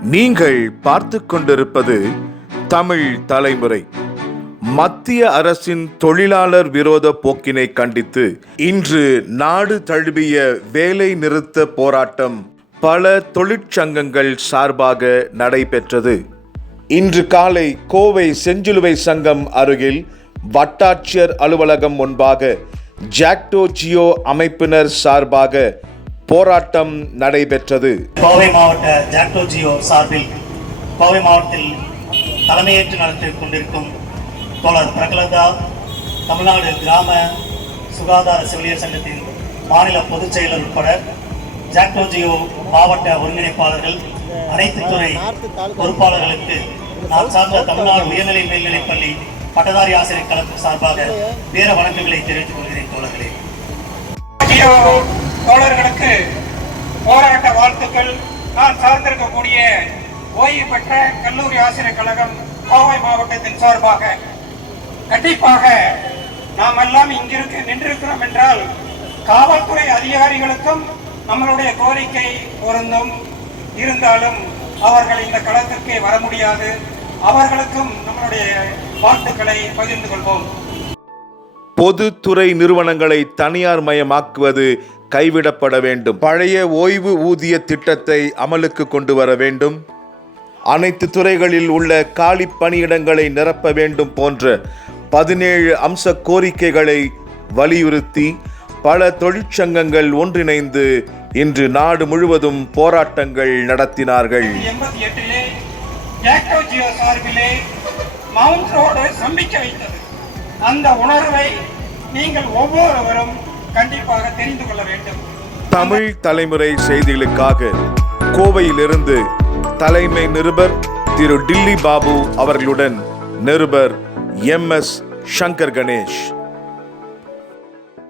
நீங்கள் பார்த்து கொண்டிருப்பது தமிழ் தலைமுறை. மத்திய அரசின் தொழிலாளர் விரோத போக்கினை கண்டித்து இன்று நாடு தழுவிய வேலை நிறுத்த போராட்டம் பல தொழிற்சங்கங்கள் சார்பாக நடைபெற்றது. இன்று காலை கோவை செஞ்சிலுவை சங்கம் அருகில் வட்டாட்சியர் அலுவலகம் முன்பாக ஜாக்டோ ஜியோ அமைப்பினர் சார்பாக போராட்டம் நடைபெற்றது. கோவை மாவட்ட ஜாக்டோ ஜியோ சார்பில் கோவை மாவட்டத்தில் தலைமையேற்று நடத்திக் கொண்டிருக்கும் தோழர் பிரகலதா, தமிழ்நாடு கிராம சுகாதார செவிலியர் சங்கத்தின் மாநில பொதுச் செயலர் உட்பட ஜாக்டோ ஜியோ மாவட்ட ஒருங்கிணைப்பாளர்கள், அனைத்து துறை பொறுப்பாளர்களுக்கு நான் சார்ந்த தமிழ்நாடு உயர்நிலை மேல்நிலைப் பள்ளி பட்டதாரி ஆசிரியர் கழகம் சார்பாக வீர வணக்கங்களை தெரிவித்துக் கொள்கிறேன். தோழர்களே, தோழர்களுக்கு போராட்ட வாழ்த்துக்கள். நான் சார்ந்திருக்கக்கூடிய ஓய்வு பெற்ற கல்லூரி ஆசிரியர் கழகம் கோவை மாவட்டத்தின் சார்பாக கண்டிப்பாக நாம் எல்லாம் இங்கிருக்கு நின்றிருக்கிறோம் என்றால் காவல்துறை அதிகாரிகளுக்கும் நம்மளுடைய கோரிக்கை பொருந்தும். இருந்தாலும் அவர்கள் இந்த களத்திற்கு வர முடியாது. அவர்களுக்கும் நம்மளுடைய வாழ்த்துக்களை பகிர்ந்து கொள்வோம். பொதுத்துறை நிறுவனங்களை தனியார் மயமாக்குவது கைவிடப்பட வேண்டும். பழைய ஓய்வு ஊதிய திட்டத்தை அமலுக்கு கொண்டு வர வேண்டும். அனைத்து துறைகளில் உள்ள காலி பணியிடங்களை நிரப்ப வேண்டும் போன்ற 17 அம்ச கோரிக்கைகளை வலியுறுத்தி பல தொழிற்சங்கங்கள் ஒன்றிணைந்து இன்று நாடு முழுவதும் போராட்டங்கள் நடத்தினார்கள். 88 ஜாக்டோ ஜியோ சார்பிலே மவுண்ட் ரோடு சம்பிக்க வைத்தது. அந்த உணர்வை நீங்கள் ஒவ்வொருவரும் கண்டிப்பாக தெரிந்து கொள்ள வேண்டும். தமிழ் தலைமுறை செய்திகளுக்காக கோவையிலிருந்து தலைமை நிருபர் திரு டில்லி பாபு அவர்களுடன் நிருபர் MS சங்கர் கணேஷ்.